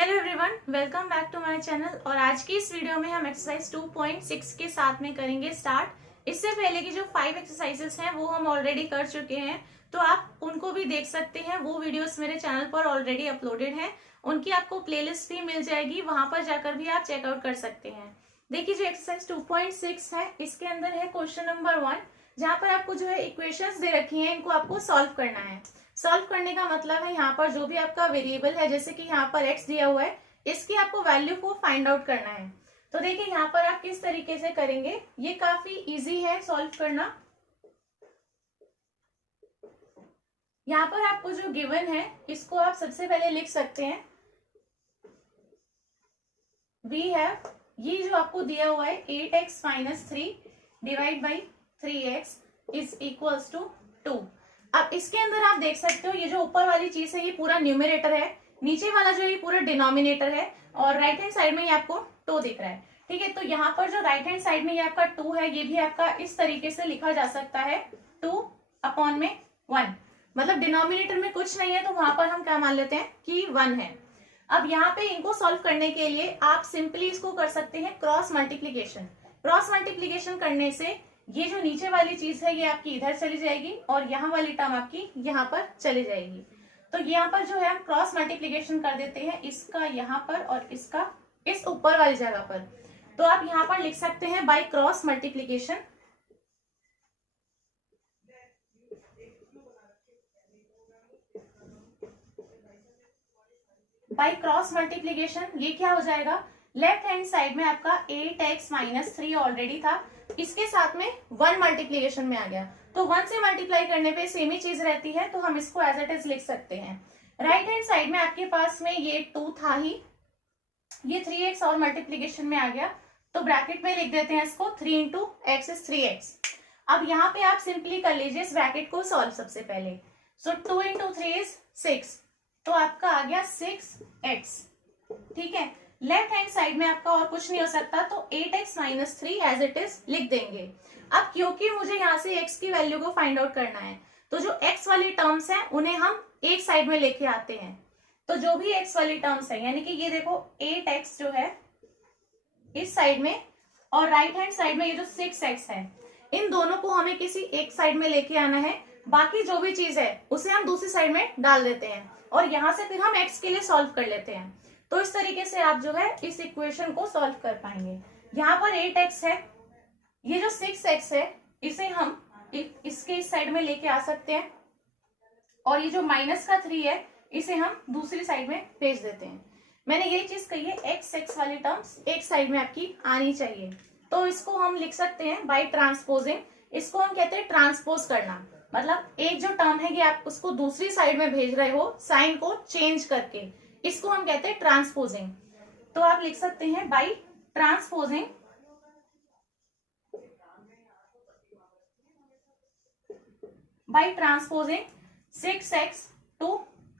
Hello everyone, welcome back to my channel. और आज की इस वीडियो में हम एक्सरसाइज 2.6 के साथ में करेंगे स्टार्ट। इससे पहले की जो 5 एक्सरसाइजेस हैं वो हम ऑलरेडी कर चुके हैं, तो आप उनको भी देख सकते हैं। वो वीडियोस मेरे चैनल पर ऑलरेडी अपलोडेड हैं, उनकी आपको प्लेलिस्ट भी मिल जाएगी, वहां पर जाकर भी आप चेकआउट कर सकते हैं। देखिए, जो एक्सरसाइज 2.6 है इसके अंदर है क्वेश्चन नंबर 1, जहाँ पर आपको जो है इक्वेशंस दे रखी हैं, इनको आपको सॉल्व करना है। सॉल्व करने का मतलब है यहाँ पर जो भी आपका वेरिएबल है, जैसे कि यहाँ पर x दिया हुआ है, इसकी आपको वैल्यू को फाइंड आउट करना है। तो देखिए यहाँ पर आप किस तरीके से करेंगे, ये काफी इजी है सॉल्व करना। यहाँ पर आपको जो गिवन है इसको आप सबसे पहले लिख सकते हैं। वी हैव, ये जो आपको दिया हुआ है 8x minus 3 divide by 3x is equals to 2। अब इसके अंदर आप देख सकते हो, ये जो ऊपर वाली चीज है ये पूरा न्यूमरेटर है, नीचे वाला जो है ये पूरा डिनोमिनेटर है, और राइट हैंड साइड में ये आपको 2 दिख रहा है। ठीक है, तो यहाँ पर जो राइट हैंड साइड में ये आपका 2 है, ये भी आपका इस तरीके से लिखा जा सकता है 2 अपॉन में 1। मतलब डिनोमिनेटर में कुछ नहीं है तो वहां पर हम क्या मान लेते हैं कि 1 है। अब यहाँ पे इनको सॉल्व करने के लिए आप सिंपली इसको कर सकते हैं क्रॉस मल्टीप्लीकेशन। क्रॉस मल्टीप्लीकेशन करने से ये जो नीचे वाली चीज है ये आपकी इधर चली जाएगी और यहाँ वाली टर्म आपकी यहाँ पर चली जाएगी। तो यहाँ पर जो है हम क्रॉस मल्टीप्लीकेशन कर देते हैं, इसका यहाँ पर और इसका इस ऊपर वाली जगह पर। तो आप यहाँ पर लिख सकते हैं by cross multiplication. By cross multiplication ये क्या हो जाएगा, लेफ्ट हैंड साइड में आपका 8x माइनस 3 ऑलरेडी था, इसके साथ में 1 मल्टीप्लीकेशन में आ गया, तो 1 से मल्टीप्लाई करने पे सेम ही चीज रहती है, तो हम इसको एज इट इज लिख सकते हैं। राइट हैंड साइड में आपके पास में ये 2 था ही, ये 3x और मल्टीप्लीकेशन में आ गया, तो ब्रैकेट में लिख देते हैं इसको 3 इंटू एक्स इज 3x। अब यहाँ पे आप सिंपली कर लीजिए इस ब्रैकेट को सॉल्व सबसे पहले। सो 2 इंटू 3 इज 6, तो आपका आ गया 6x। ठीक है, लेफ्ट हैंड साइड में आपका और कुछ नहीं हो सकता, तो 8x minus 3 as it is लिख देंगे। अब क्योंकि मुझे यहाँ से x की वैल्यू को फाइंड आउट करना है, तो जो x वाली टर्म्स हैं उन्हें हम एक साइड में लेके आते हैं। तो जो भी x वाली टर्म्स है, यानी कि ये देखो 8x जो है इस साइड में, और राइट हैंड साइड में ये जो 6x है, इन दोनों को हमें किसी एक साइड में लेके आना है। बाकी जो भी चीज है उसे हम दूसरी साइड में डाल देते हैं, और यहाँ से फिर हम x के लिए सॉल्व कर लेते हैं। तो इस तरीके से आप जो है इस इक्वेशन को सॉल्व कर पाएंगे। यहाँ पर 8x है, ये जो 6x है इसे हम इसके इस साइड में लेके आ सकते हैं, और ये जो माइनस का 3 है इसे हम दूसरी साइड में भेज देते हैं। मैंने ये चीज कही है, x वाली टर्म्स एक साइड में आपकी आनी चाहिए, तो इसको हम लिख सकते हैं बाय ट्रांसपोजिंग। इसको हम कहते हैं ट्रांसपोज करना, मतलब एक जो टर्म है ये आप उसको दूसरी साइड में भेज रहे हो साइन को चेंज करके, इसको हम कहते हैं ट्रांसपोजिंग। तो आप लिख सकते हैं by transposing by transposing 6x to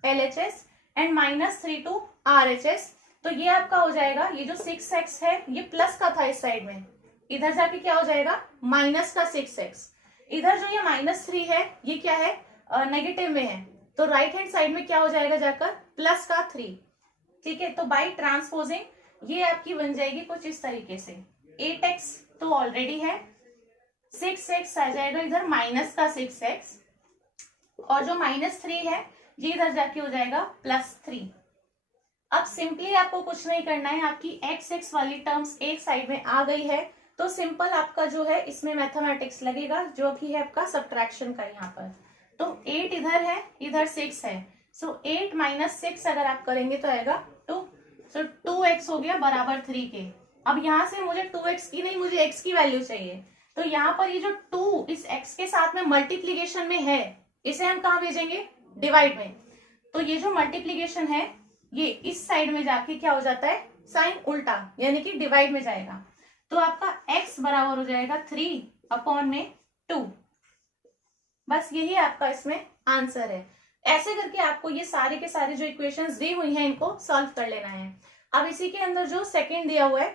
LHS and minus 3 to RHS। तो ये आपका हो जाएगा, ये जो 6x है ये प्लस का था इस साइड में, इधर जाके क्या हो जाएगा माइनस का 6x। इधर जो ये माइनस 3 है ये क्या है, नेगेटिव में है, तो राइट हैंड साइड में क्या हो जाएगा जाकर प्लस का 3। ठीक है, तो बाय ट्रांसपोजिंग ये आपकी बन जाएगी कुछ इस तरीके से, 8x तो ऑलरेडी है, 6x आ जाएगा इधर माइनस का 6x, और जो माइनस 3 है ये इधर जाके हो जाएगा प्लस 3। अब सिंपली आपको कुछ नहीं करना है, आपकी x वाली टर्म्स एक साइड में आ गई है, तो सिंपल आपका जो है इसमें मैथमेटिक्स लगेगा, जो कि है आपका सब्ट्रैक्शन का यहाँ पर। तो 8 इधर है, इधर 6 है, सो 8 माइनस 6 अगर आप करेंगे तो आएगा 2, सो 2x हो गया बराबर 3 के। अब यहाँ से मुझे 2x की नहीं, मुझे x की वैल्यू चाहिए, तो यहाँ पर ये जो 2 इस x के साथ में मल्टीप्लीकेशन में है, इसे हम कहाँ भेजेंगे, डिवाइड में। तो ये जो मल्टीप्लीकेशन है ये इस साइड में जाके क्या हो जाता है, साइन उल्टा, यानी कि डिवाइड में जाएगा, तो आपका x बराबर हो जाएगा 3 अपॉन में 2। बस यही आपका इसमें आंसर है। ऐसे करके आपको ये सारे के सारे जो इक्वेशंस दी हुई हैं इनको सॉल्व कर लेना है। अब इसी के अंदर जो सेकंड दिया हुआ है,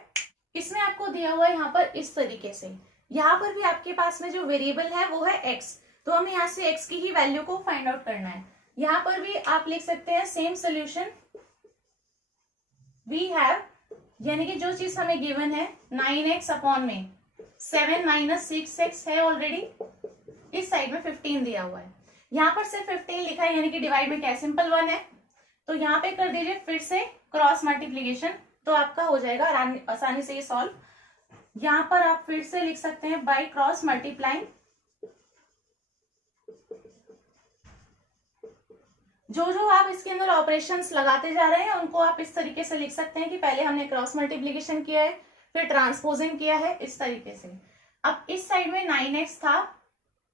इसमें आपको दिया हुआ है यहाँ पर इस तरीके से, यहाँ पर भी आपके पास में जो वेरिएबल है वो है x, तो हमें यहाँ से x की ही वैल्यू को फाइंड आउट करना है। यहाँ पर भी आप लिख सकते हैं सेम सोल्यूशन, वी हैव, यानी कि जो चीज हमें गिवन है 9x अपॉन में 7 माइनस 6x है ऑलरेडी, इस साइड में 15 दिया हुआ है, यहाँ पर सिर्फ 15 लिखा है, यानी कि डिवाइड में क्या है, सिंपल 1 है, तो यहाँ पे कर दीजिए फिर से क्रॉस मल्टीप्लीकेशन, तो आपका हो जाएगा आसानी से ये सॉल्व। यहाँ पर आप फिर से लिख सकते हैं बाय क्रॉस मल्टीप्लाइंग, जो जो आप इसके अंदर ऑपरेशंस लगाते जा रहे हैं उनको आप इस तरीके से लिख सकते हैं कि पहले हमने क्रॉस मल्टीप्लीकेशन किया है, फिर ट्रांसपोजिंग किया है, इस तरीके से। अब इस साइड में 9x था,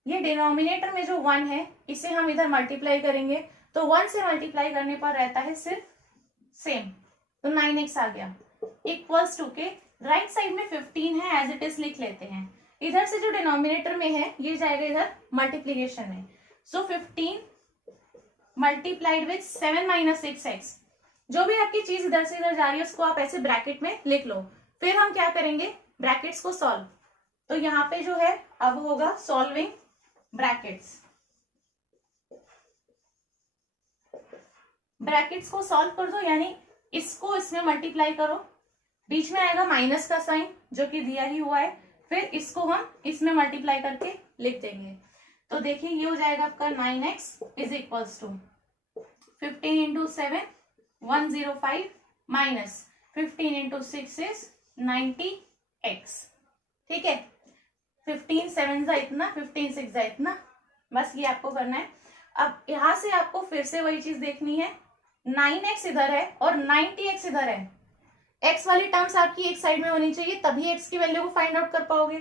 ये डिनोमिनेटर में जो 1 है इसे हम इधर मल्टीप्लाई करेंगे, तो 1 से मल्टीप्लाई करने पर रहता है सिर्फ सेम, तो 9x आ गया, इक्वल्स टू के राइट साइड में 15 है, एज इट इज लिख लेते हैं, इधर से जो डिनोमिनेटर में है ये जाएगा इधर मल्टीप्लीकेशन में, सो 15 मल्टीप्लाइड विथ 7 माइनस 6x, जो भी आपकी चीज इधर से इधर जा रही है उसको आप ऐसे ब्रैकेट में लिख लो। फिर हम क्या करेंगे, ब्रैकेट्स को सॉल्व, तो यहाँ पे जो है अब होगा सॉल्विंग ब्रैकेट्स, ब्रैकेट्स को सॉल्व कर दो, यानी इसको इसमें मल्टीप्लाई करो, बीच में आएगा माइनस का साइन जो कि दिया ही हुआ है, फिर इसको हम इसमें मल्टीप्लाई करके लिख देंगे, तो देखिए ये हो जाएगा आपका 9x is equals to 15 into 7 105 minus 15 into 6 is 90x, ठीक है, 15 7 जा इतना, 15 6 जा इतना, बस ये आपको करना है। अब यहां से आपको फिर से वही चीज देखनी है, 9x इधर है और 90x इधर है, x वाली टर्म्स आपकी एक साइड में होनी चाहिए, तभी x की वैल्यू को फाइंड आउट कर पाओगे,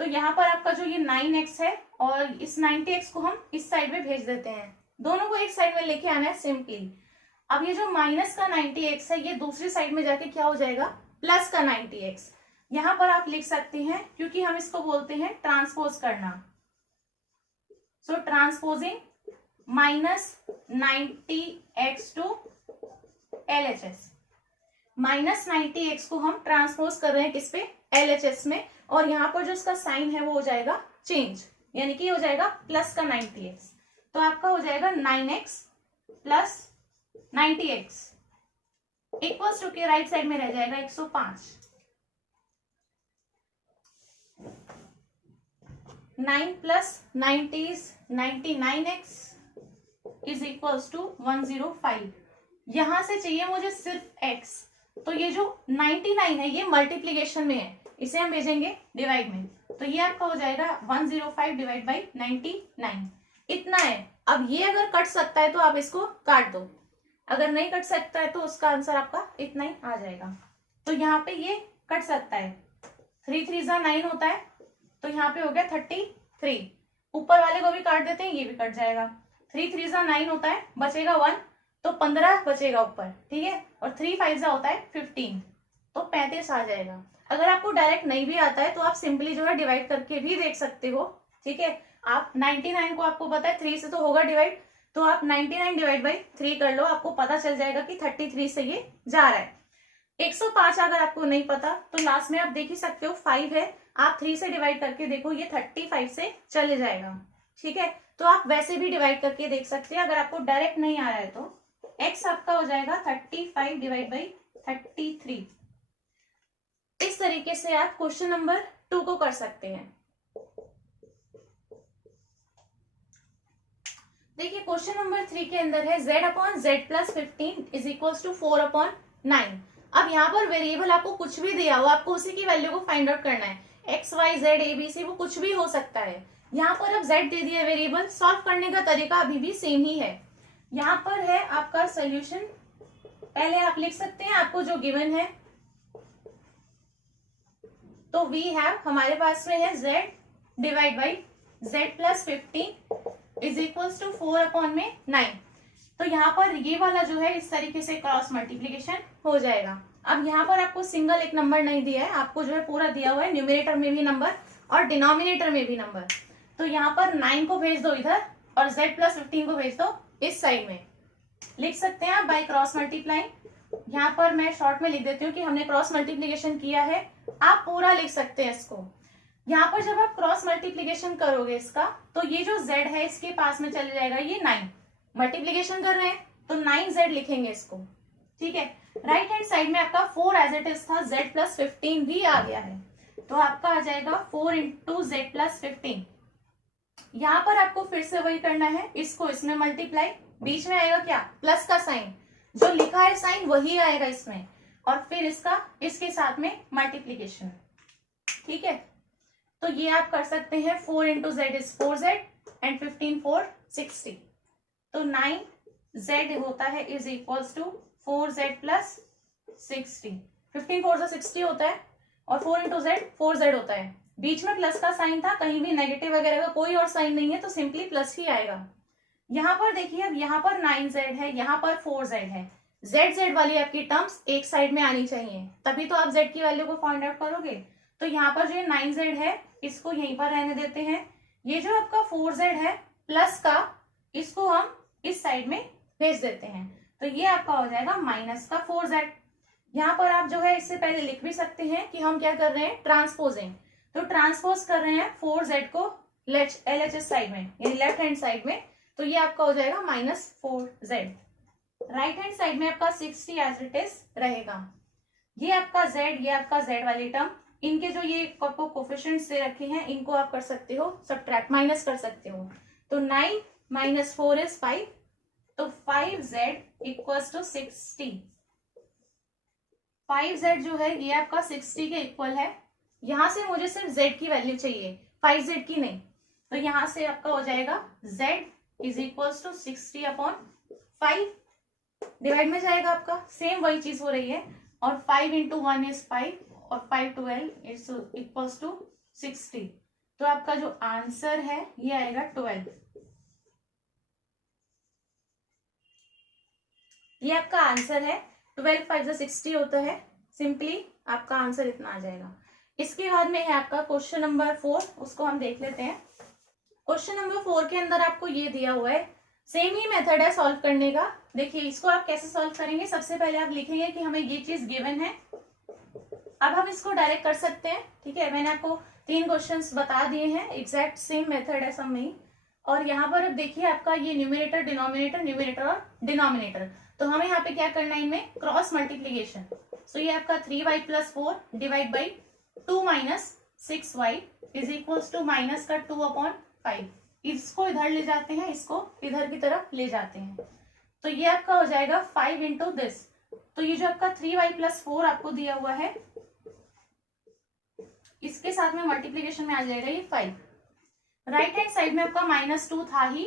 तो यहाँ पर आपका जो ये 9x है और इस 90x को हम इस साइड में भेज देते हैं, दोनों को एक साइड में लेके आना है सिंपली। अब ये जो माइनस का 90x है ये दूसरी साइड में जाके क्या हो जाएगा, प्लस का 90x, यहाँ पर आप लिख सकते हैं क्योंकि हम इसको बोलते हैं ट्रांसपोज करना, so transposing minus 90x to LHS, minus 90x को हम ट्रांसपोज कर रहे हैं किस पे, LHS में, और यहाँ पर जो इसका साइन है वो हो जाएगा चेंज, यानी कि हो जाएगा प्लस का 90x, तो आपका हो जाएगा 9x plus 90x equals to के राइट साइड में रह जाएगा 105, 9 plus 90 is 99x is equals to 105, यहां से चाहिए मुझे सिर्फ x, तो ये जो 99 है ये मल्टीप्लीकेशन में है, इसे हम भेजेंगे डिवाइड में, तो ये आपका हो जाएगा 105 डिवाइड बाई 99, इतना है। अब ये अगर कट सकता है तो आप इसको काट दो, अगर नहीं कट सकता है तो उसका आंसर आपका इतना ही आ जाएगा, तो यहाँ पे ये कट सकता है, 3 3 जा 9 होता है, तो यहाँ पे हो गया 33, ऊपर वाले को भी काट देते हैं, ये भी कट जाएगा, 3 3 जा 9 होता है, बचेगा 1, तो 15 बचेगा ऊपर, ठीक है, और 3 5 जा होता है 15, तो 35 आ जाएगा। अगर आपको डायरेक्ट नहीं भी आता है तो आप सिंपली जो है डिवाइड करके भी देख सकते हो, ठीक है, आप 99 को आपको पता है 3 से तो होगा डिवाइड, तो आप 99 डिवाइड बाई 3 कर लो, आपको पता चल जाएगा कि 33 से ये जा रहा है। 105 अगर आपको नहीं पता तो लास्ट में आप देख ही सकते हो 5 है, आप 3 से डिवाइड करके देखो, ये 35 से चले जाएगा, ठीक है, तो आप वैसे भी डिवाइड करके देख सकते हैं, अगर आपको डायरेक्ट नहीं आ रहा है तो x आपका हो जाएगा 35 डिवाइड बाई 33, इस तरीके से आप क्वेश्चन नंबर 2 को कर सकते हैं। देखिए क्वेश्चन नंबर 3 के अंदर है z upon z plus 15 is equals to 4 upon 9। अब यहाँ पर वेरिएबल आपको कुछ भी दिया हो, आपको उसी की वैल्यू को फाइंड आउट करना है, x y z a b c वो कुछ भी हो सकता है। यहाँ पर अब z दे दिया वेरिएबल, सॉल्व करने का तरीका अभी भी सेम ही है। यहाँ पर है आपका सोल्यूशन, पहले आप लिख सकते हैं आपको जो गिवन है, तो वी हैव हमारे पास में है z divide by z plus 15 is equals to 4 upon में 9, तो यहाँ पर ये वाला जो है इस तरीके से क्रॉस मल्टीप्लीकेशन हो जाएगा। अब यहाँ पर आपको सिंगल एक नंबर नहीं दिया है, आपको जो है पूरा दिया हुआ है, न्यूमरेटर में भी नंबर और डिनोमिनेटर में भी नंबर, तो यहाँ पर 9 को भेज दो इधर और z प्लस 15 को भेज दो इस साइड में, लिख सकते हैं आप बाय क्रॉस मल्टीप्लाइंग। यहाँ पर मैं शॉर्ट में लिख देती हूँ कि हमने क्रॉस मल्टीप्लीकेशन किया है, आप पूरा लिख सकते हैं इसको। यहाँ पर जब आप क्रॉस मल्टीप्लीकेशन करोगे इसका, तो ये जो z है इसके पास में चले जाएगा, ये 9 मल्टीप्लीकेशन कर रहे हैं तो 9z लिखेंगे इसको, ठीक है। राइट हैंड साइड में आपका 4 एज इट इज था, z प्लस 15 भी आ गया है, तो आपका आ जाएगा 4 इंटू जेड प्लस 15। यहाँ पर आपको फिर से वही करना है, इसको इसमें मल्टीप्लाई, बीच में आएगा क्या, प्लस का साइन, जो लिखा है साइन वही आएगा इसमें, और फिर इसका इसके साथ में मल्टीप्लीकेशन। ठीक है, तो ये आप कर सकते हैं, 4 into Z is 4z and 15 4 60, तो 9z होता है is equals to 4z plus 60। 15 4 से 60 होता है और 4 इंटू जेड 4z होता है, बीच में प्लस का साइन था, कहीं भी नेगेटिव वगैरह का कोई और साइन नहीं है, तो सिंपली प्लस ही आएगा। यहाँ पर देखिए, अब यहाँ पर 9z है, यहाँ पर 4z है, z वाली आपकी टर्म्स एक साइड में आनी चाहिए, तभी तो आप z की वैल्यू को फाइंड आउट करोगे। तो यहाँ पर जो 9z है इसको यहीं पर रहने देते हैं, ये जो आपका 4z है प्लस का, इसको हम इस साइड में भेज देते हैं, तो ये आपका हो जाएगा माइनस का 4z। यहाँ पर आप जो है इससे पहले लिख भी सकते हैं कि हम क्या कर रहे हैं, ट्रांसपोजिंग, तो ट्रांसपोज कर रहे हैं 4z को LHS साइड में, यानी लेफ्ट हैंड साइड में, तो ये आपका हो जाएगा minus 4z। Right hand side में आपका 60 एज इट इज रहेगा, ये आपका z, ये आपका z वाली टर्म, इनके जो ये आपको कोफिशिएंट्स दे रखे हैं इनको आप कर सकते हो सबट्रैक्ट, माइनस कर सकते हो, तो 9 माइनस 4 इज 5, तो 5z इक्वल्स टू 60। 5z जो है ये आपका 60 के इक्वल है, यहां से मुझे सिर्फ z की वैल्यू चाहिए, 5z की नहीं, तो यहां से आपका हो जाएगा z is equals to 60 upon 5, divide में जाएगा आपका, सेम वही चीज हो रही है, और 5 इंटू 1 इज 5 और 5 12 इज इक्वल्स टू 60, तो आपका जो आंसर है ये आएगा 12। ये आपका आंसर है, 12 5 60 होता है, सिंपली आपका आंसर इतना आ जाएगा। इसके बाद में है आपका क्वेश्चन नंबर 4, उसको हम देख लेते हैं। क्वेश्चन नंबर 4 के अंदर आपको ये दिया हुआ है, सेम ही मेथड है सॉल्व करने का। देखिए इसको आप कैसे सॉल्व करेंगे, सबसे पहले आप लिखेंगे कि हमें ये चीज गिवन है, अब हम इसको डायरेक्ट कर सकते हैं। ठीक है, मैंने आपको 3 क्वेश्चंस बता दिए हैं, एग्जैक्ट सेम मेथड है सब में, और यहाँ पर अब देखिए आपका ये न्यूमिनेटर डिनोमिनेटर, न्यूमिनेटर और डिनोमिनेटर, तो हमें यहाँ पे क्या करना है, इनमें क्रॉस मल्टीप्लीकेशन। सो ये आपका 3y plus 4 divide by 2 minus 6y is equals to minus का 2 अपॉन 5, इसको इधर ले जाते हैं, इसको इधर की तरफ ले जाते हैं, तो ये आपका हो जाएगा 5 इंटू दिस, तो ये जो आपका 3y प्लस 4 आपको दिया हुआ है इसके साथ में मल्टीप्लीकेशन में आ जाएगा ये 5। राइट हैंड साइड में आपका -2 था ही,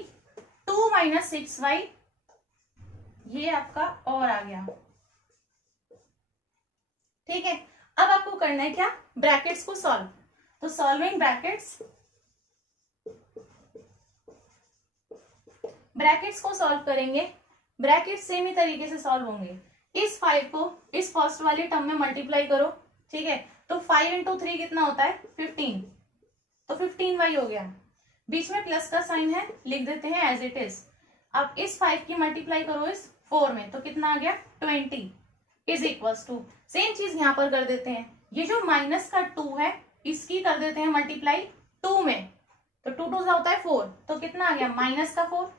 2 माइनस 6y ये आपका और आ गया। ठीक है, अब आपको करना है क्या, ब्रैकेट्स को सॉल्व, तो सॉल्विंग ब्रैकेट्स को सॉल्व करेंगे, ब्रैकेट्स सेम ही तरीके से सॉल्व होंगे। इस 5 को इस फर्स्ट वाली टर्म में मल्टीप्लाई करो, ठीक है, तो 5 इंटू 3 कितना होता है 15, तो 15y हो गया, बीच में प्लस का साइन है, लिख देते हैं एज इट इज। अब इस 5 की मल्टीप्लाई करो इस 4 में, तो कितना आ गया 20 इज इक्वल्स टू, सेम चीज यहां पर कर देते हैं, ये जो माइनस का 2 है इसकी कर देते हैं मल्टीप्लाई 2 में, तो 2 2 होता है 4, तो कितना आ गया माइनस का 4,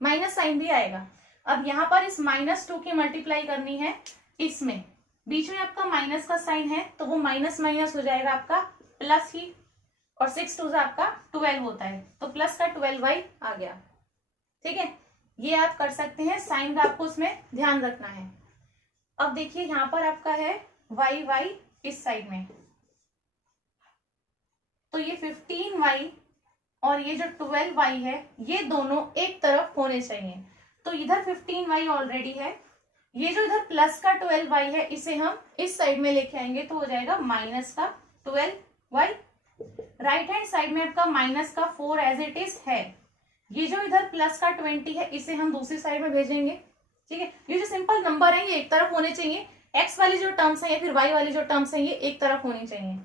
माइनस साइन भी आएगा। अब यहाँ पर इस -2 की मल्टीप्लाई करनी है इसमें, बीच में आपका माइनस का साइन है, तो वो माइनस माइनस हो जाएगा आपका प्लस ही, और 6 2 आपका 12 होता है, तो प्लस का 12y आ गया। ठीक है, ये आप कर सकते हैं, साइन का आपको उसमें ध्यान रखना है। अब देखिए यहाँ पर आपका है y इस साइड में, तो ये 15y और ये जो 12y है ये दोनों एक तरफ होने चाहिए, तो इधर 15y ऑलरेडी है, ये जो इधर प्लस का 12y है इसे हम इस साइड में लेके आएंगे, तो हो जाएगा माइनस का 12y। राइट हैंड साइड में आपका माइनस का 4 एज इट इज है, ये जो इधर प्लस का 20 है इसे हम दूसरी साइड में भेजेंगे। ठीक है, ये जो सिंपल नंबर है ये एक तरफ होने चाहिए, x वाली जो टर्म्स है या फिर y वाली जो टर्म्स है ये एक तरफ होनी चाहिए,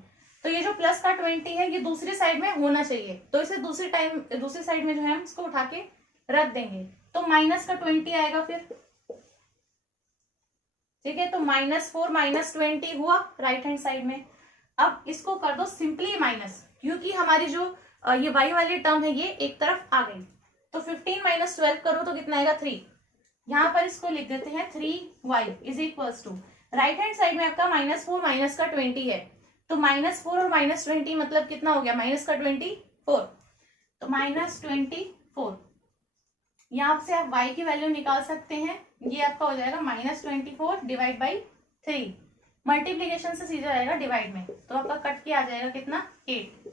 तो ये जो प्लस का 20 है ये दूसरी साइड में होना चाहिए, तो इसे दूसरी साइड में जो है हम इसको उठा के रख देंगे, तो माइनस का 20 आएगा फिर। ठीक है, तो -4 -20 हुआ राइट हैंड साइड में। अब इसको कर दो सिंपली माइनस, क्योंकि हमारी जो ये y वाली टर्म है ये एक तरफ आ गई, तो 15 - 12 करो तो कितना आएगा 3, यहाँ पर इसको लिख देते हैं 3y is equals to, right hand side में आपका -4 माइनस का 20 है, तो -4 और -20 मतलब कितना हो गया, -24, तो -24। यहाँ से आप y की वैल्यू निकाल सकते हैं, ये आपका हो जाएगा -24 डिवाइड बाई 3। मल्टीप्लीकेशन से सीधा आएगा डिवाइड में, तो आपका कट के आ जाएगा कितना, 8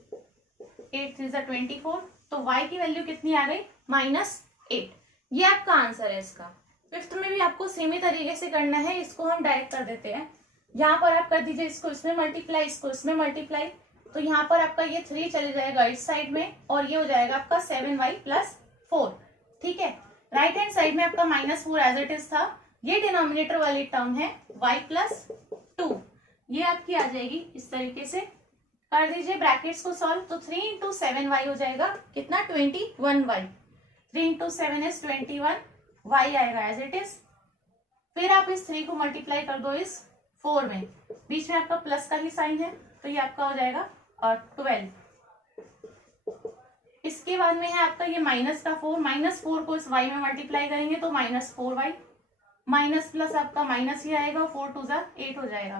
3 24। तो y की वैल्यू कितनी आ गई, -8। ये आपका आंसर है इसका। फिफ्थ में भी आपको सेम ही तरीके से करना है, इसको हम डायरेक्ट कर देते हैं। यहाँ पर आप कर दीजिए इसको इसमें मल्टीप्लाई, इसको इसमें मल्टीप्लाई, तो यहाँ पर आपका ये 3 चले जाएगा इस साइड में, और ये हो जाएगा आपका 7y + 4। ठीक है, राइट हैंड साइड में आपका -4 एज इट इज था, ये डिनोमिनेटर वाली टर्म है y + 2, ये आपकी आ जाएगी इस तरीके से। कर दीजिए ब्रैकेट्स को सॉल्व, तो 3 × 7y हो जाएगा कितना, 21y। 3 × 7 = 21, y आएगा एज इट इज। फिर आप इस 3 को मल्टीप्लाई कर दो इस 4 में, बीच में आपका प्लस का ही साइन है, तो ये आपका हो जाएगा 12। इसके बाद में है आपका ये -4, -4 को इस y में मल्टीप्लाई करेंगे तो -4y, माइनस प्लस आपका माइनस ही आएगा, 4 2 = 8 हो जाएगा।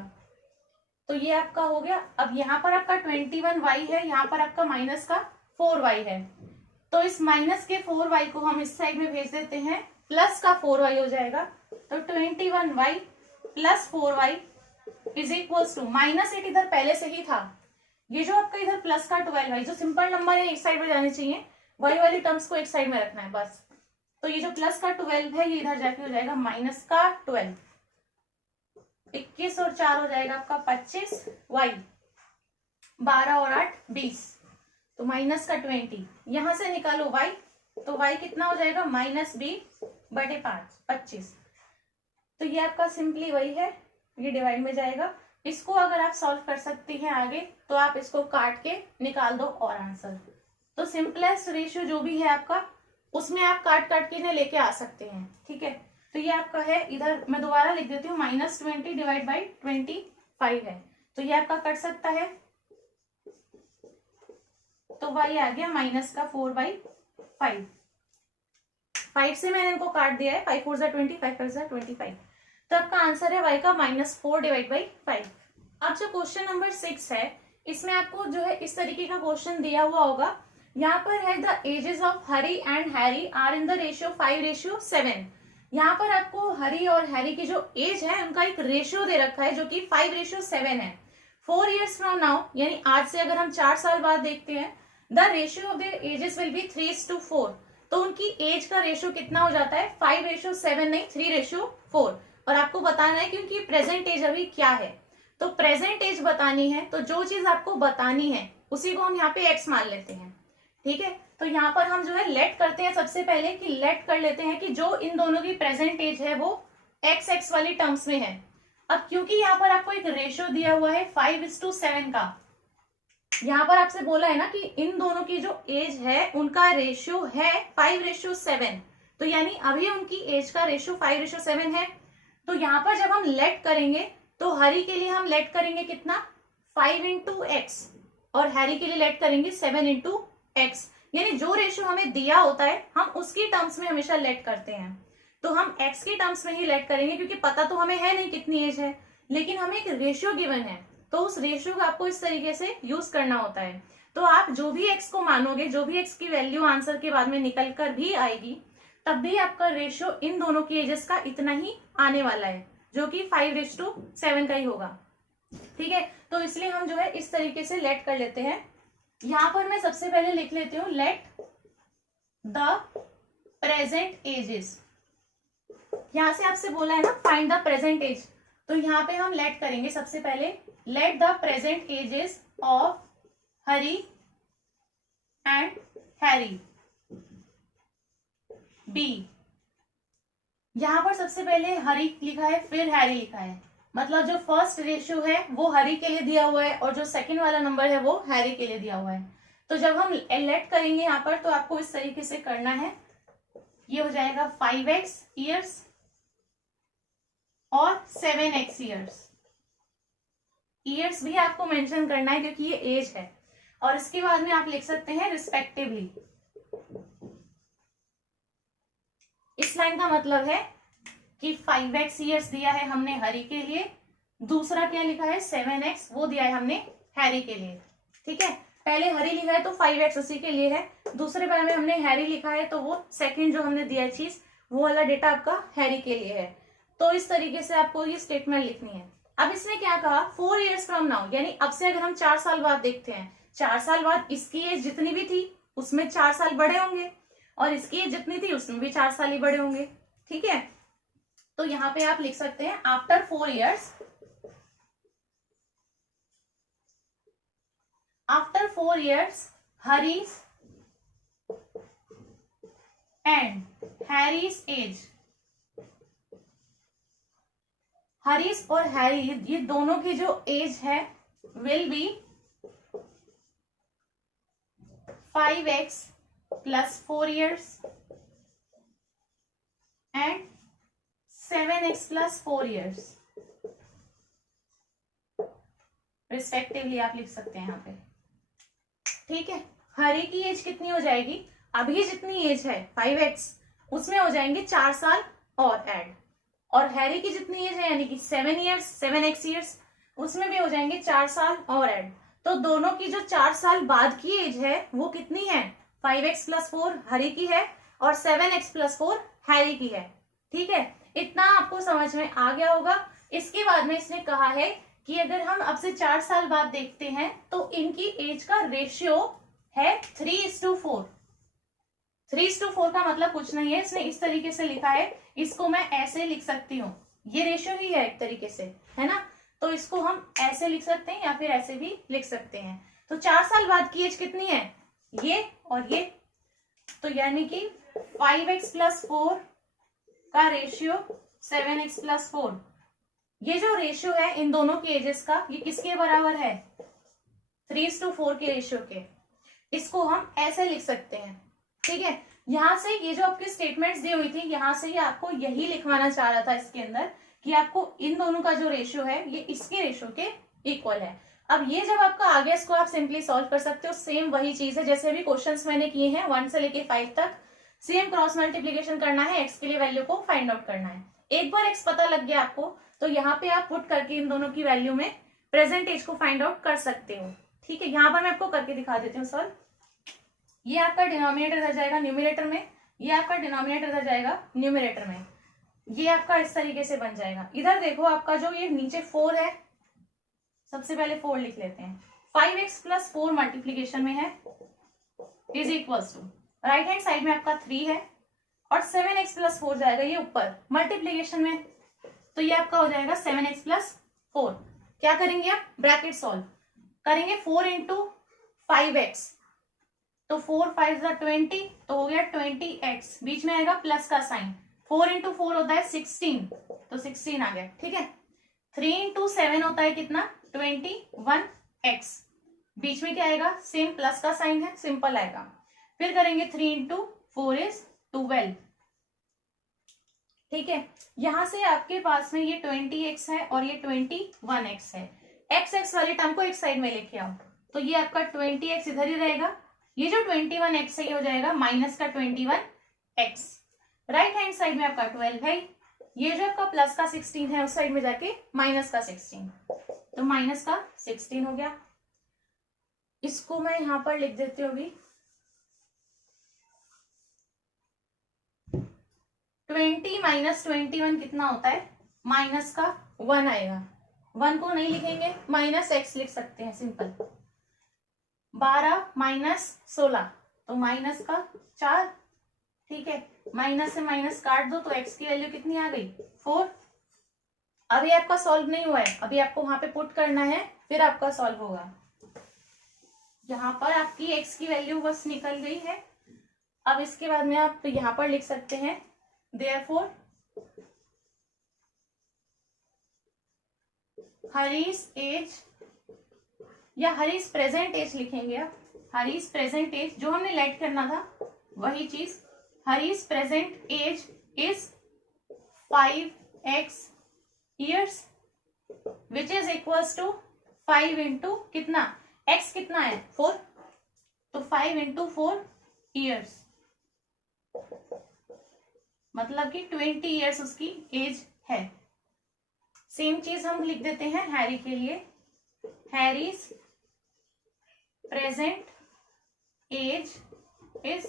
तो ये आपका हो गया। अब यहाँ पर आपका 21y है, यहाँ पर आपका माइनस का 4y है, तो इस माइनस के 4y को हम इस साइड में भेज देते हैं, प्लस का 4y हो जाएगा, तो 21y + 4y = -8 इधर पहले से ही था, ये जो आपका इधर प्लस का 12y, जो सिंपल नंबर है एक साइड में जाने चाहिए, वही वाली टर्म्स को एक साइड में रखना है बस। तो ये जो प्लस का 12 है, ये इधर जाके हो जाएगा माइनस का 12, 21 और 4 हो जाएगा आपका 25y, 12 और 8 20, तो माइनस का 20, यहां से निकालो y, तो y कितना हो जाएगा, -20/5 25। तो ये आपका सिंपली वही है, ये डिवाइड में जाएगा। इसको अगर आप सॉल्व कर सकती हैं आगे, तो आप इसको काट के निकाल दो और आंसर। तो सिंपलेस्ट रेशियो जो भी है आपका, उसमें आप काट के इन्हें लेके आ सकते हैं। ठीक है, तो ये आपका है, इधर मैं दोबारा लिख देती हूँ, -20 डिवाइड बाई 25 है, तो ये आपका कट सकता है, तो y आ गया -4/5। 5 से मैंने इनको काट दिया है, 5 4 = 20, 5 5 = 25, तो आपका आंसर है y का -4 डिवाइड बाई 5। अब जो क्वेश्चन नंबर 6 है, इसमें आपको जो है इस तरीके का क्वेश्चन दिया हुआ होगा। यहाँ पर है the ages of Hari and Harry are in the ratio 5:7। यहाँ पर आपको हरी और हैरी की जो एज है उनका एक रेशियो दे रखा है, जो कि 5:7 है। 4 years फ्रॉम नाउ, यानी आज से अगर हम 4 साल बाद देखते हैं, the ratio of their edges will be 3:4। तो उनकी एज का रेशियो कितना हो जाता है, 5:7 नहीं, 3:4। और आपको बताना है कि उनकी प्रेजेंट एज अभी क्या है, तो प्रेजेंट एज बतानी है, तो जो चीज आपको बतानी है उसी को हम यहाँ पे x मान लेते हैं। ठीक है, तो यहाँ पर हम जो है लेट करते हैं, सबसे पहले कि लेट कर लेते हैं कि जो इन दोनों की प्रेजेंट एज है वो x वाली टर्म्स में है। अब क्योंकि यहाँ पर आपको एक रेशियो दिया हुआ है 5:7 का, यहाँ पर आपसे बोला है ना कि इन दोनों की जो एज है उनका रेशियो है 5:7, तो यानी अभी उनकी एज का रेशियो 5:7 है। तो यहाँ पर जब हम लेट करेंगे, तो हरी के लिए हम लेट करेंगे कितना, 5 × x, और हैरी के लिए लेट करेंगे 7 × x, यानी जो रेशियो हमें दिया होता है हम उसकी टर्म्स में हमेशा लेट करते हैं। तो हम x की टर्म्स में ही लेट करेंगे, क्योंकि पता तो हमें है नहीं कितनी एज है, लेकिन हमें एक रेशियो गिवन है, तो उस रेशियो को आपको इस तरीके से यूज करना होता है। तो आप जो भी x को मानोगे, जो भी x की वैल्यू आंसर के बाद में निकल कर भी आएगी, तब भी आपका रेशियो इन दोनों की एजेस का इतना ही आने वाला है, जो कि 5:7 का ही होगा। ठीक है, तो इसलिए हम जो है इस तरीके से लेट कर लेते हैं। यहां पर मैं सबसे पहले लिख लेती हूँ, लेट द प्रेजेंट एजेस। यहां से आपसे बोला है ना फाइंड द प्रेजेंट एज, तो यहाँ पे हम लेट करेंगे सबसे पहले, let the present ages of Hari and Harry be. यहां पर सबसे पहले हरी लिखा है, फिर हैरी लिखा है, मतलब जो फर्स्ट रेशियो है वो हरी के लिए दिया हुआ है, और जो सेकंड वाला नंबर है वो हैरी के लिए दिया हुआ है। तो जब हम लेट करेंगे यहाँ पर, तो आपको इस तरीके से करना है, ये हो जाएगा 5x ईयर्स और 7x ईयर्स। ईयर्स भी आपको मेंशन करना है क्योंकि ये एज है, और इसके बाद में आप लिख सकते हैं रिस्पेक्टिवली। इस लाइन का मतलब है कि 5x ईयर्स दिया है हमने हरी के लिए, दूसरा क्या लिखा है 7x, वो दिया है हमने हैरी के लिए। ठीक है, पहले हरी लिखा है तो 5x उसी के लिए है, दूसरे बार में हमने हैरी लिखा है तो वो सेकंड जो हमने दिया है चीज, वो वाला डेटा आपका हैरी के लिए है। तो इस तरीके से आपको ये स्टेटमेंट लिखनी है। अब इसने क्या कहा 4 years फ्रॉम नाउ, यानी अब से अगर हम 4 साल बाद देखते हैं, 4 साल बाद इसकी एज जितनी भी थी उसमें 4 साल बड़े होंगे, और इसकी एज जितनी थी उसमें भी 4 साल ही बड़े होंगे। ठीक है, तो यहाँ पे आप लिख सकते हैं after 4 years, after 4 years Haris and Harry's age, Haris और हैरी ये दोनों की जो एज है will be 5x plus 4 years and 7x plus 4 years respectively आप लिख सकते हैं यहाँ पे। ठीक है, हरी की एज कितनी हो जाएगी, अभी जितनी एज है 5x उसमें हो जाएंगे 4 साल और ऐड, और हैरी की जितनी एज है यानी कि 7 years 7x years उसमें भी हो जाएंगे 4 साल और ऐड। तो दोनों की जो 4 साल बाद की एज है वो कितनी है, 5x plus 4 हरी की है और 7x plus 4 हैरी की है। ठीक है, इतना आपको समझ में आ गया होगा। इसके बाद में इसने कहा है कि अगर हम अब से 4 साल बाद देखते हैं तो इनकी एज का रेशियो है 3:4। 3:4 का मतलब कुछ नहीं है, इसने इस तरीके से लिखा है, इसको मैं ऐसे लिख सकती हूँ, ये रेशियो ही है एक तरीके से, है ना, तो इसको हम ऐसे लिख सकते हैं या फिर ऐसे भी लिख सकते हैं। तो 4 साल बाद की एज कितनी है, ये और ये, तो यानी कि 5x plus 4 का रेशियो 7x plus 4, ये जो रेशियो है इन दोनों की एजेस का, ये किसके बराबर है, 3:4 के रेशियो के। इसको हम ऐसे लिख सकते हैं। ठीक है, यहां से ये जो आपकी स्टेटमेंट्स दी हुई थी, यहां से ये आपको यही लिखवाना चाह रहा था इसके अंदर कि आपको इन दोनों का जो रेशियो है ये इसके रेशियो के इक्वल है। अब ये जब आपका आ गया, इसको आप सिंपली सॉल्व कर सकते हो। सेम वही चीज है जैसे अभी क्वेश्चंस मैंने किए हैं 1 से लेके 5 तक, सेम क्रॉस मल्टीप्लीकेशन करना है, एक्स के लिए वैल्यू को फाइंड आउट करना है। एक बार एक्स पता लग गया आपको तो यहाँ पे आप पुट करके इन दोनों की वैल्यू में प्रेजेंट एज को फाइंड आउट कर सकते हो। ठीक है, यहाँ पर मैं आपको करके दिखा देती हूँ सॉल्व। ये आपका डिनोमिनेटर रह जाएगा न्यूमिनेटर में, ये आपका डिनोमिनेटर रह जाएगा न्यूमिनेटर में, ये आपका इस तरीके से बन जाएगा। इधर देखो आपका जो ये नीचे 4 है, सबसे पहले 4 लिख लेते हैं, 5x plus 4 मल्टीप्लीकेशन में है is equals to, right hand side में आपका 3 है और 7x plus 4 जाएगा ये ऊपर मल्टीप्लीकेशन में, तो ये आपका हो जाएगा 7x plus 4। क्या करेंगे आप, ब्रैकेट सॉल्व करेंगे, 4 into 5x, तो 4 5 20, तो हो गया 20x, बीच में आएगा प्लस का साइन, 4 into 4 होता है 16, तो 16 आ गया। ठीक है, 3 into 7 होता है कितना 21x, बीच में क्या आएगा, सेम प्लस का साइन है, सिंपल आएगा। फिर करेंगे 3 into 4 is 12। ठीक है, यहां से आपके पास में ये 20x है और ये 21x है, x वाली टर्म को एक साइड में लेके आओ, तो ये आपका 20x इधर ही रहेगा, ये जो 21x है ये हो जाएगा माइनस का 21x, राइट हैंड साइड में आपका 12 है, ये जो आपका प्लस का 16 है उस साइड में जाके माइनस का 16, तो माइनस का 16 हो गया। इसको मैं यहां पर लिख देती हूँ अभी, 20 माइनस 21 कितना होता है, माइनस का 1 आएगा, 1 को नहीं लिखेंगे, माइनस x लिख सकते हैं सिंपल, 12 माइनस 16 तो माइनस का 4। ठीक है, माइनस से माइनस काट दो तो x की वैल्यू कितनी आ गई 4। अभी आपका सॉल्व नहीं हुआ है, अभी आपको वहां पे पुट करना है फिर आपका सॉल्व होगा। यहाँ पर आपकी x की वैल्यू बस निकल गई है। अब इसके बाद में आप यहाँ पर लिख सकते हैं therefore हरीश एज, या हरीश प्रेजेंट एज लिखेंगे आप, हरीश प्रेजेंट एज जो हमने लेट करना था वही चीज, Hari's present age is 5x years which is equals to 5 into कितना, x कितना है 4, तो 5 into 4 years, मतलब कि 20 years उसकी एज है। सेम चीज हम लिख देते हैं हैरी के लिए, Harry's present age is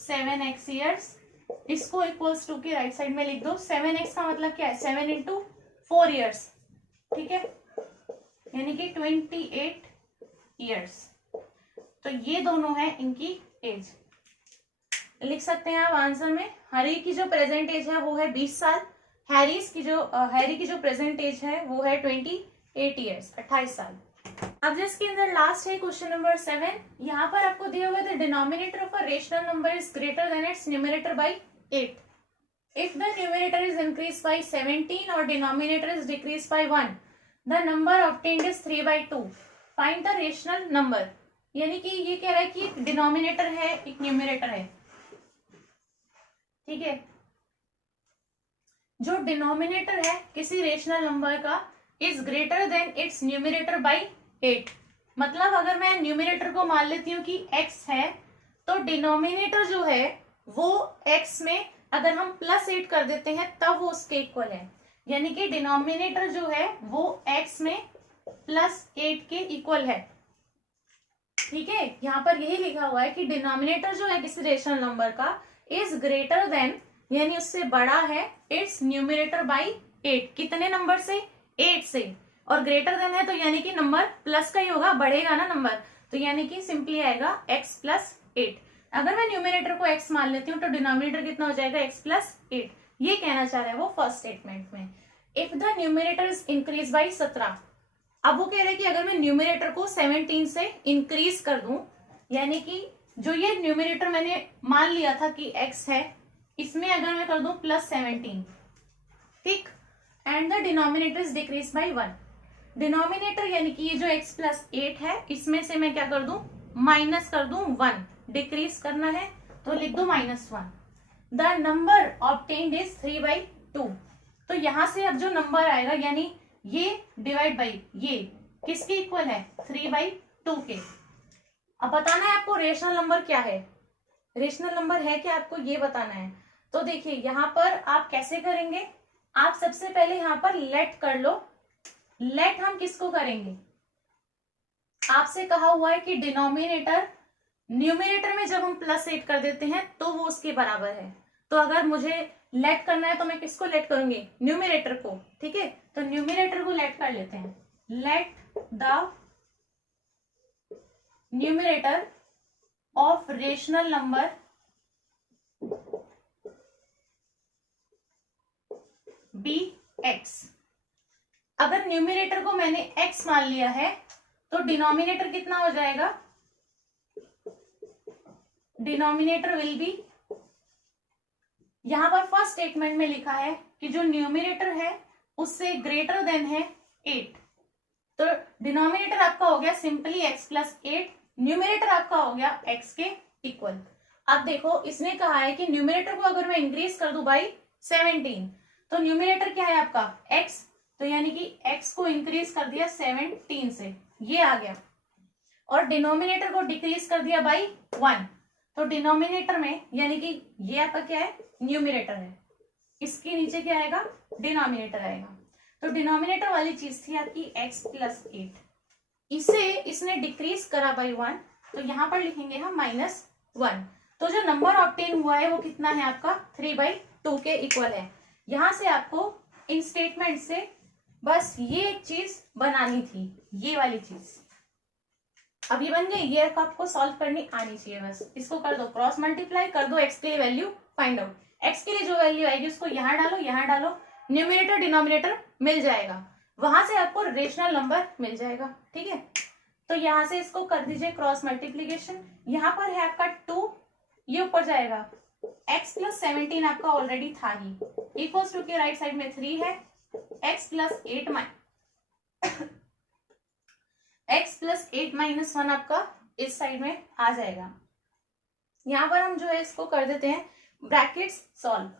7x years. इसको इक्वल्स टू के राइट साइड में लिख दो। 7x का मतलब क्या है, 7 इंटू 4 ईयर्स, ठीक है, यानी कि 28 ईयर्स। तो ये दोनों है इनकी एज। लिख सकते हैं आप आंसर में, हरी की जो प्रेजेंट एज है वो है 20 साल, हैरी की जो प्रेजेंट एज है वो है 28 ईयर्स, 28 साल। अब जिसके अंदर लास्ट है क्वेश्चन नंबर 7, यहाँ पर आपको दिया हुआ है the denominator of a rational number is greater than it's numerator bye 8 if the numerator is increase by 17 और denominator is decrease by 1 the number obtained is 3/2 find the rational number. यानी कि ये कह रहा है कि एक डिनोमिनेटर है एक न्यूमरेटर है, ठीक है। जो डिनोमिनेटर है किसी रेशनल नंबर का is greater than it's numerator bye 8, मतलब अगर मैं न्यूमरेटर को मान लेती हूँ कि x है तो डिनोमिनेटर जो है वो x में अगर हम +8 कर देते हैं तब वो उसके इक्वल है। यानी कि डिनोमिनेटर जो है वो x में +8 के इक्वल है, ठीक है। यहाँ पर यही लिखा हुआ है कि डिनोमिनेटर जो है किसी रेशनल नंबर का इज ग्रेटर देन, यानी उससे बड़ा है इट्स न्यूमरेटर बाय 8। कितने नंबर से, 8 से, और ग्रेटर देन है तो यानी कि नंबर प्लस का ही होगा, बढ़ेगा ना नंबर, तो यानी कि सिंपली आएगा x + 8। अगर मैं न्यूमरेटर को x मान लेती हूँ तो डिनोमिनेटर कितना हो जाएगा, x + 8। ये कहना चाह रहा है वो फर्स्ट स्टेटमेंट में। If the numerator is increase by 17, अब वो कह रहे हैं कि अगर मैं न्यूमरेटर को 17 से इंक्रीज कर दूं, यानी कि जो ये न्यूमरेटर मैंने मान लिया था कि x है, इसमें अगर मैं कर दूं +17, ठीक, and the denominator is decrease by 1, denominator यानी कि ये जो x + 8 है इसमें से मैं क्या कर दूं, माइनस कर दूं 1, डिक्रीज करना है तो लिख दो -1। द नंबर ऑब्टेन्ड इज 3/2, तो यहां से अब जो नंबर आएगा यानी ये डिवाइड बाई ये किसके इक्वल है, 3/2 के। अब बताना है आपको रेशनल नंबर क्या है, रेशनल नंबर है क्या आपको ये बताना है। तो देखिए यहाँ पर आप कैसे करेंगे, आप सबसे पहले यहाँ पर लेट कर लो। लेट हम किसको करेंगे, आपसे कहा हुआ है कि डिनोमिनेटर न्यूमरेटर में जब हम +8 कर देते हैं तो वो उसके बराबर है। तो अगर मुझे लेट करना है तो मैं किसको लेट करूंगी, न्यूमरेटर को, ठीक है। तो न्यूमरेटर को लेट कर लेते हैं, let the numerator of rational number be x। अगर न्यूमरेटर को मैंने x मान लिया है तो डिनोमिनेटर कितना हो जाएगा, डिनोमिनेटर विल बी, यहां पर फर्स्ट स्टेटमेंट में लिखा है कि जो न्यूमरेटर है उससे ग्रेटर देन है 8, तो डिनोमिनेटर आपका हो गया सिंपली x + 8, न्यूमरेटर आपका हो गया x के इक्वल। अब देखो इसने कहा है कि न्यूमरेटर को अगर मैं इंक्रीज कर दूं बाई 17 तो न्यूमरेटर क्या है आपका x, तो यानी कि x को इंक्रीज कर दिया 17 से, ये आ गया, और डिनोमिनेटर को डिक्रीज कर दिया बाई 1, तो डिनोमिनेटर में यानी कि ये आपका क्या है, न्यूमरेटर है, इसके नीचे क्या आएगा, डिनोमिनेटर आएगा। तो डिनोमिनेटर वाली चीज थी आपकी x + 8, इसे इसने डिक्रीज करा बाई 1, तो यहां पर लिखेंगे हम -1। तो जो नंबर ऑब्टेन हुआ है वो कितना है आपका, 3/2 के इक्वल है। यहां से आपको इन स्टेटमेंट से बस ये एक चीज बनानी थी, ये वाली चीज अब ये बन गई, ये आपको सॉल्व करनी आनी चाहिए। बस इसको कर दो क्रॉस मल्टीप्लाई, कर दो x के लिए वैल्यू फाइंड आउट, x के लिए जो वैल्यू आएगी उसको यहाँ डालो, यहाँ डालो, न्यूमरेटर डिनोमिनेटर मिल जाएगा, वहां से आपको रेशनल नंबर मिल जाएगा, ठीक है। तो यहाँ से इसको कर दीजिए क्रॉस मल्टीप्लीकेशन, यहाँ पर है आपका 2, ये ऊपर जाएगा, x + 17 आपका ऑलरेडी था ही, इक्वल्स टू के राइट साइड में 3 है, x + 8 - 1 आपका इस साइड में आ जाएगा। यहां पर हम जो है इसको कर देते हैं ब्रैकेट्स सॉल्व।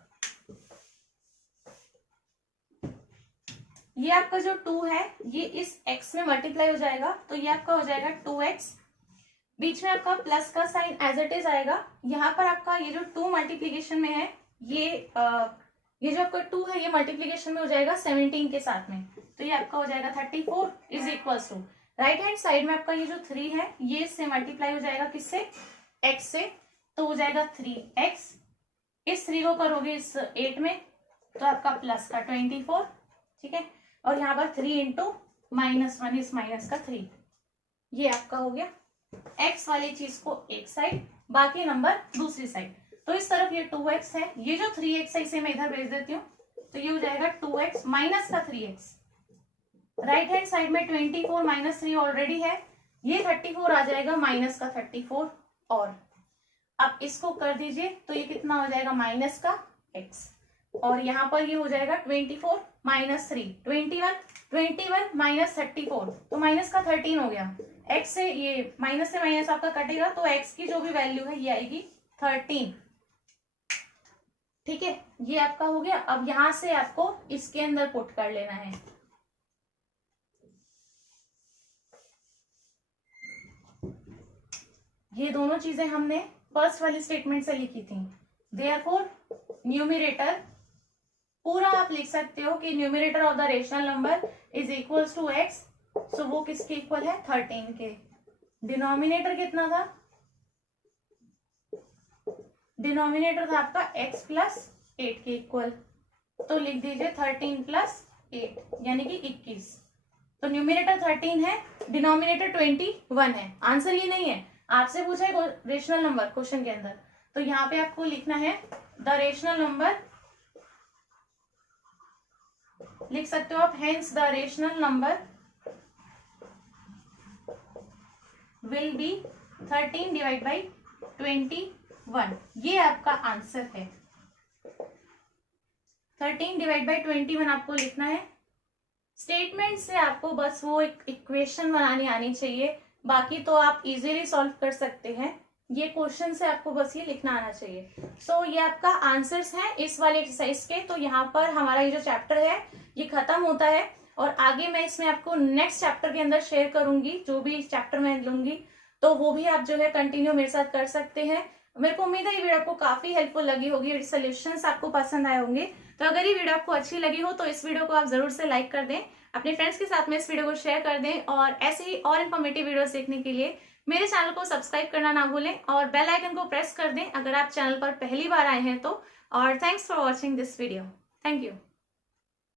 ये आपका जो 2 है ये इस x में मल्टीप्लाई हो जाएगा, तो ये आपका हो जाएगा 2x, बीच में आपका प्लस का साइन एज इट इज आएगा। यहाँ पर आपका ये जो 2 मल्टीप्लीकेशन में है ये ये जो आपका 2 है ये मल्टीप्लीकेशन में हो जाएगा 17 के साथ में, तो ये आपका हो जाएगा 34 is equal to right hand side में आपका ये जो 3 है ये इससे मल्टीप्लाई हो जाएगा किससे, x से, तो हो जाएगा 3x। इस 3 को करोगे इस 8 में तो आपका प्लस का 24, ठीक है, और यहाँ पर 3 इंटू -1 इस माइनस का 3, ये आपका हो गया x वाली चीज को एक साइड, बाकी नंबर दूसरी साइड। तो इस तरफ ये 2x है, ये जो 3x है इसे मैं इधर भेज देती हूँ, तो ये हो जाएगा 2x माइनस का 3x। राइट हैंड साइड में 24 माइनस 3 ऑलरेडी है, ये 34 आ जाएगा माइनस का 34, और अब इसको कर दीजिए तो ये कितना हो जाएगा माइनस का x, और यहाँ पर ये हो जाएगा 24 माइनस 3 21 माइनस 34, तो माइनस का 13 हो गया। x से ये माइनस से माइनस आपका कटेगा तो x की जो भी वैल्यू है ये आएगी 13, ठीक है, ये आपका हो गया। अब यहां से आपको इसके अंदर पुट कर लेना है, ये दोनों चीजें हमने फर्स्ट वाली स्टेटमेंट से लिखी थी। देयरफॉर न्यूमरेटर पूरा आप लिख सकते हो कि numerator of the rational number is equals to x, so वो किसके इक्वल है 13 के। डिनोमिनेटर कितना था, डिनोमिनेटर था आपका x प्लस 8 के इक्वल, तो लिख दीजिए 13 प्लस 8 यानी कि 21। तो न्यूमरेटर 13 है, डिनोमिनेटर 21 है। आंसर ये नहीं है, आपसे पूछा है रेशनल नंबर क्वेश्चन के अंदर, तो यहाँ पे आपको लिखना है द रेशनल नंबर, लिख सकते हो आप hence the rational number will be 13 divide by 21, ये आपका आंसर है। 13 डिवाइड बाई 21 आपको लिखना है। स्टेटमेंट से आपको बस वो एक इक्वेशन बनानी आनी चाहिए, बाकी तो आप इजीली सॉल्व कर सकते हैं। ये क्वेश्चन से आपको बस ये लिखना आना चाहिए। सो ये आपका आंसर्स हैं इस वाले एक्सरसाइज के। तो यहाँ पर हमारा ये जो चैप्टर है ये खत्म होता है, और आगे मैं इसमें आपको नेक्स्ट चैप्टर के अंदर शेयर करूंगी, जो भी चैप्टर मैं लूंगी, तो वो भी आप जो है कंटिन्यू मेरे साथ कर सकते हैं। मेरे को उम्मीद है ये वीडियो आपको काफी हेल्पफुल लगी होगी, सोल्यूशंस आपको पसंद आए होंगे। तो अगर ये वीडियो आपको अच्छी लगी हो तो इस वीडियो को आप जरूर से लाइक कर दें, अपने फ्रेंड्स के साथ में इस वीडियो को शेयर कर दें, और ऐसे ही और इन्फॉर्मेटिव वीडियोस देखने के लिए मेरे चैनल को सब्सक्राइब करना ना भूलें और बेल आइकन को प्रेस कर दें अगर आप चैनल पर पहली बार आए हैं तो। और thanks for watching this video. Thank you.